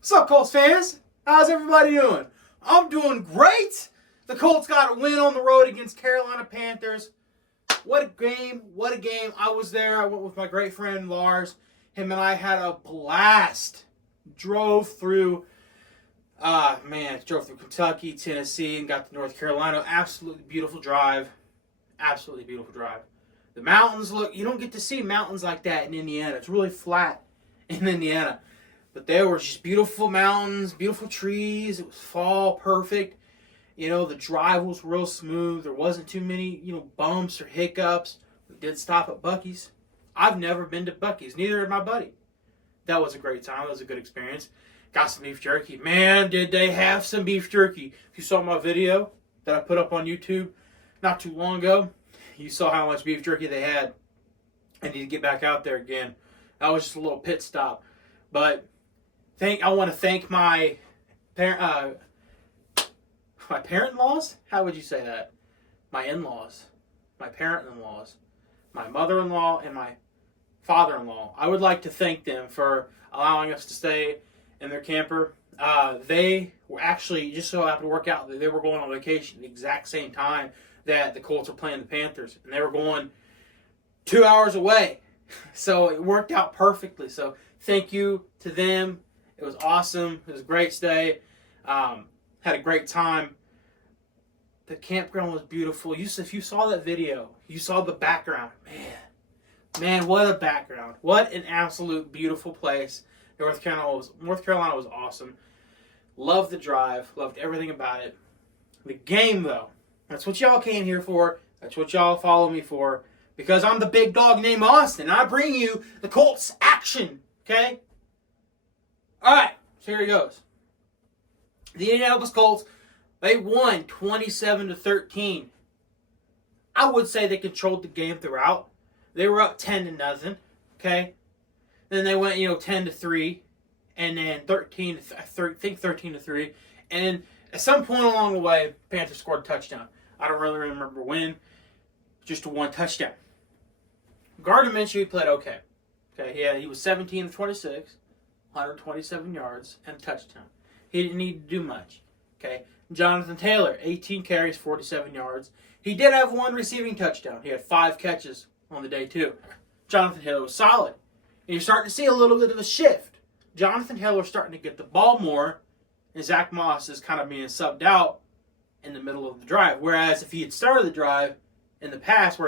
What's up, Colts fans? How's everybody doing? I'm doing great. The Colts got a win on the road against Carolina Panthers. What a game. What a game. I was there. I went with my great friend Lars. Him and I had a blast. Drove through Kentucky, Tennessee, and got to North Carolina. Absolutely beautiful drive. Absolutely beautiful drive. The mountains you don't get to see mountains like that in Indiana. It's really flat in Indiana. But there were just beautiful mountains, beautiful trees. It was fall, perfect. The drive was real smooth. There wasn't too many, bumps or hiccups. We did stop at Buc-ee's. I've never been to Buc-ee's. Neither had my buddy. That was a great time. That was a good experience. Got some beef jerky. Man, did they have some beef jerky. If you saw my video that I put up on YouTube not too long ago, you saw how much beef jerky they had. I need to get back out there again. That was just a little pit stop. But I want to thank my parent-in-laws? How would you say that? My in-laws. My parent-in-laws. My mother-in-law and my father-in-law. I would like to thank them for allowing us to stay in their camper. They were actually, just so happened to work out, that they were going on vacation at the exact same time that the Colts were playing the Panthers. And they were going 2 hours away. So it worked out perfectly. So thank you to them. It was awesome. It was a great stay. Had a great time. The campground was beautiful. If you saw that video, you saw the background. Man, what a background. What an absolute beautiful place. North Carolina was awesome. Loved the drive. Loved everything about it. The game, though, that's what y'all came here for. That's what y'all follow me for. Because I'm the big dog named Austin. I bring you the Colts action. Okay? Alright, so here it goes. The Indianapolis Colts, they won 27-13. I would say they controlled the game throughout. They were up 10-0, okay? Then they went, 10-3, and then 13-3. And then at some point along the way, Panthers scored a touchdown. I don't really remember when. Just one touchdown. Gardner Minshew played okay. Okay, he was 17-26. 127 yards and a touchdown. He didn't need to do much. Okay. Jonathan Taylor, 18 carries, 47 yards. He did have one receiving touchdown. He had 5 catches on the day, too. Jonathan Taylor was solid. And you're starting to see a little bit of a shift. Jonathan Taylor's starting to get the ball more, and Zach Moss is kind of being subbed out in the middle of the drive. Whereas if he had started the drive in the past,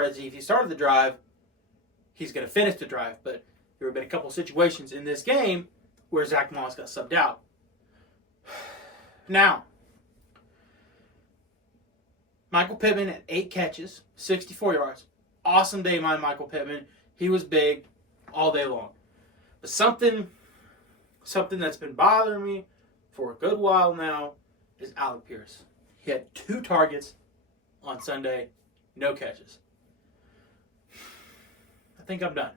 he's going to finish the drive. But there have been a couple of situations in this game where Zach Moss got subbed out. Now, Michael Pittman had 8 catches, 64 yards. Awesome day by Michael Pittman. He was big all day long. But something that's been bothering me for a good while now is Alec Pierce. He had 2 targets on Sunday, no catches. I think I'm done.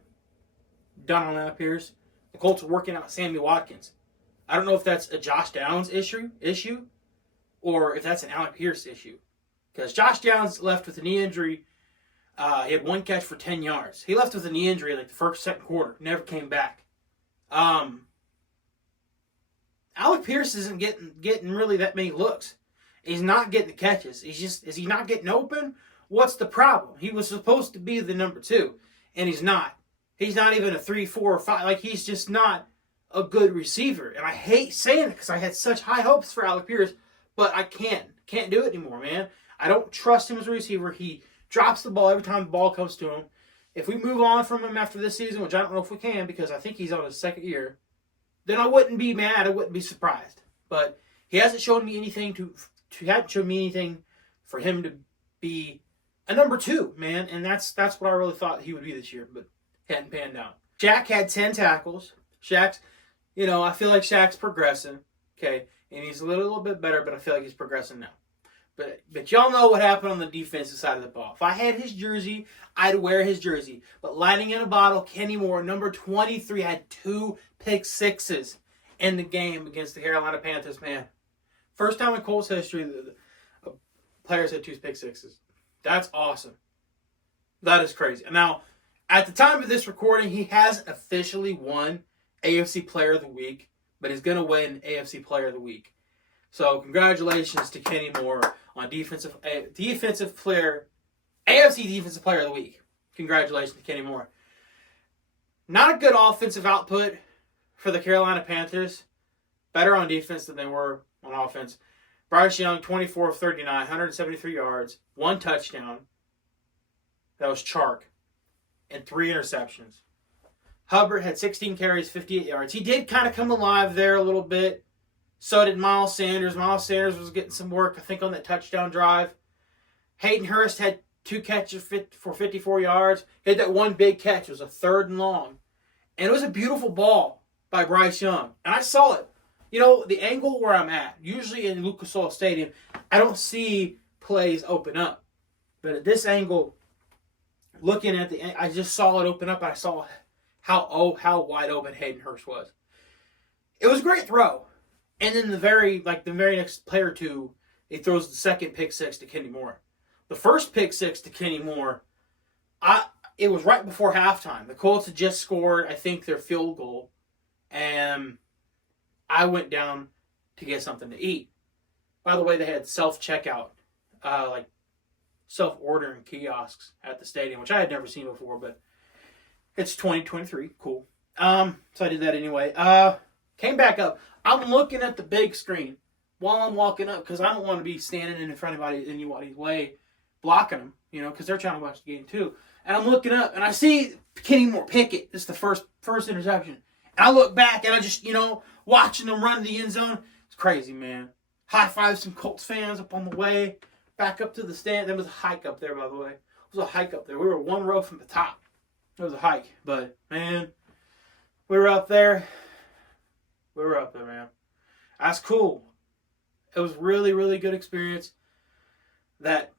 Done on Alec Pierce. The Colts are working out Sammy Watkins. I don't know if that's a Josh Downs issue or if that's an Alec Pierce issue. Because Josh Downs left with a knee injury. He had 1 catch for 10 yards. He left with a knee injury like the second quarter. Never came back. Alec Pierce isn't getting really that many looks. He's not getting the catches. Is he not getting open? What's the problem? He was supposed to be the number 2, and he's not. He's not even a 3, 4, or 5. He's just not a good receiver. And I hate saying it because I had such high hopes for Alec Pierce, but I can't do it anymore, man. I don't trust him as a receiver. He drops the ball every time the ball comes to him. If we move on from him after this season, which I don't know if we can because I think he's on his 2nd year, then I wouldn't be mad. I wouldn't be surprised. But he hasn't shown me anything for him to be a number 2, man. And that's what I really thought he would be this year, but hadn't panned out. Shaq had 10 tackles. I feel like Shaq's progressing. Okay. And he's a little bit better, but I feel like he's progressing now. But y'all know what happened on the defensive side of the ball. If I had his jersey, I'd wear his jersey. But lightning in a bottle, Kenny Moore, number 23, had 2 pick sixes in the game against the Carolina Panthers, man. First time in Colts history the players had 2 pick sixes. That's awesome. That is crazy. Now, at the time of this recording, he hasn't officially won AFC Player of the Week, but he's going to win AFC Player of the Week. So congratulations to Kenny Moore on AFC Defensive Player of the Week. Congratulations to Kenny Moore. Not a good offensive output for the Carolina Panthers. Better on defense than they were on offense. Bryce Young, 24 of 39, 173 yards, 1 touchdown. That was Chark. And 3 interceptions. Hubbard had 16 carries, 58 yards. He did kind of come alive there a little bit. So did Miles Sanders. Miles Sanders was getting some work, I think, on that touchdown drive. Hayden Hurst had 2 catches for 54 yards. He had that one big catch. It was a 3rd and long. And it was a beautiful ball by Bryce Young. And I saw it. You know, the angle where I'm at, usually in Lucas Oil Stadium, I don't see plays open up. But at this angle, looking at I just saw it open up. And I saw how wide open Hayden Hurst was. It was a great throw. And then the very next play or two, he throws the second pick six to Kenny Moore. The first pick six to Kenny Moore, it was right before halftime. The Colts had just scored, I think, their field goal. And I went down to get something to eat. By the way, they had self-checkout, like self-ordering kiosks at the stadium, which I had never seen before, but it's 2023. Cool. So I did that anyway. Came back up. I'm looking at the big screen while I'm walking up because I don't want to be standing in front of anybody's way, blocking them, because they're trying to watch the game too. And I'm looking up and I see Kenny Moore pick it. This is the first interception. And I look back and I just, watching them run to the end zone. It's crazy, man. High five some Colts fans up on the way back up to the stand. There was a hike up there, by the way. It was a hike up there. We were 1 row from the top. It was a hike. But, man, we were up there. Man. That's cool. It was really, really good experience. That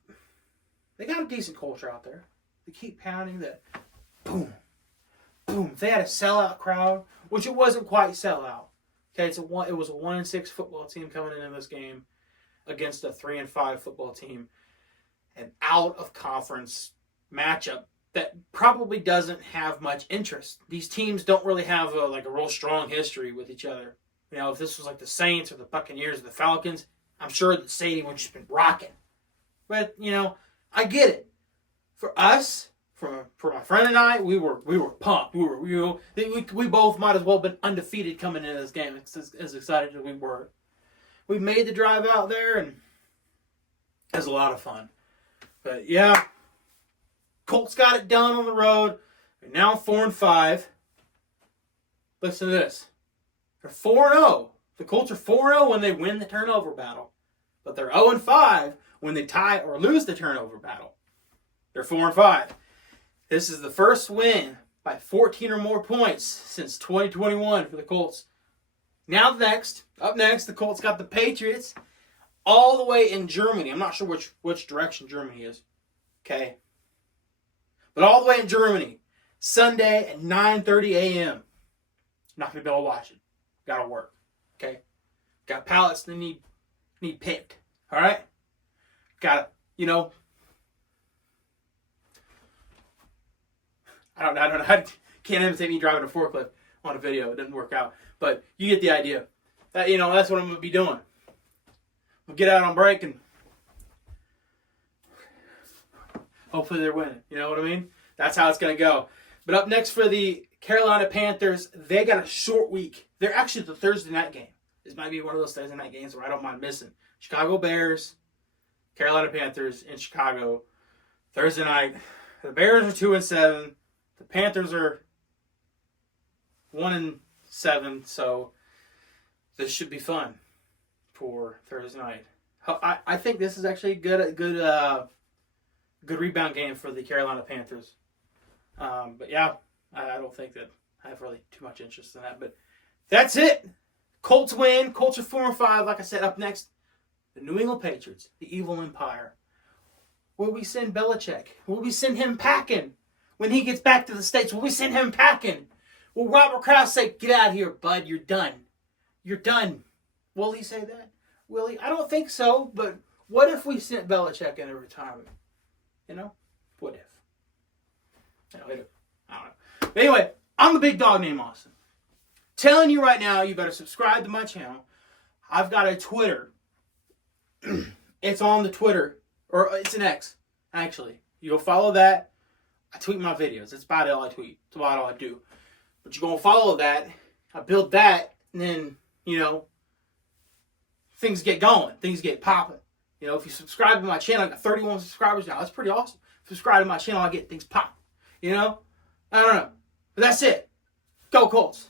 they got a decent culture out there. They keep pounding that. Boom. Boom. They had a sellout crowd, which it wasn't quite sellout. Okay, it was a 1-6 football team coming into this game against a 3-5 football team. An out of conference matchup that probably doesn't have much interest. These teams don't really have a real strong history with each other. If this was like the Saints or the Buccaneers or the Falcons, I'm sure the stadium would just been rocking. But I get it. For us, for my friend and I, we were pumped. We both might as well have been undefeated coming into this game. As excited as we were. We made the drive out there, and it was a lot of fun. But yeah, Colts got it done on the road. They're now 4-5. Listen to this. They're 4-0. The Colts are 4-0 when they win the turnover battle. But they're 0-5 when they tie or lose the turnover battle. They're 4-5. This is the first win by 14 or more points since 2021 for the Colts. Up next, the Colts got the Patriots all the way in Germany. I'm not sure which direction Germany is. Okay. But all the way in Germany. Sunday at 9:30 a.m. Not going to be able to watch it. Got to work. Okay. Got pallets that need picked. All right. Got to, I don't know. I can't imitate me driving a forklift on a video. It didn't work out. But you get the idea. That's what I'm going to be doing. We'll get out on break and hopefully they're winning. You know what I mean? That's how it's going to go. But up next for the Carolina Panthers, they got a short week. They're actually the Thursday night game. This might be one of those Thursday night games where I don't mind missing. Chicago Bears, Carolina Panthers in Chicago. Thursday night. The Bears are 2-7. The Panthers are 1-7. So this should be fun for Thursday night. I think this is actually a good rebound game for the Carolina Panthers. But yeah, I don't think that I have really too much interest in that. But that's it. Colts win. Colts are 4-5. Like I said, up next, the New England Patriots, the evil empire. Will we send Belichick? Will we send him packing? When he gets back to the States, will we send him packing? Will Robert Kraus say, "Get out of here, bud. You're done. You're done"? Will he say that? Will he? I don't think so. But what if we sent Belichick into retirement? What if? I don't know. But anyway, I'm the big dog named Austin. telling you right now, you better subscribe to my channel. I've got a Twitter. It's on the Twitter, or it's an X, actually. You go follow that. I tweet my videos. That's about all I tweet. That's about all I do. But you're going to follow that. I build that, and then, things get going. Things get popping. If you subscribe to my channel, I got 31 subscribers now. That's pretty awesome. Subscribe to my channel, I get things popping. I don't know. But that's it. Go Colts.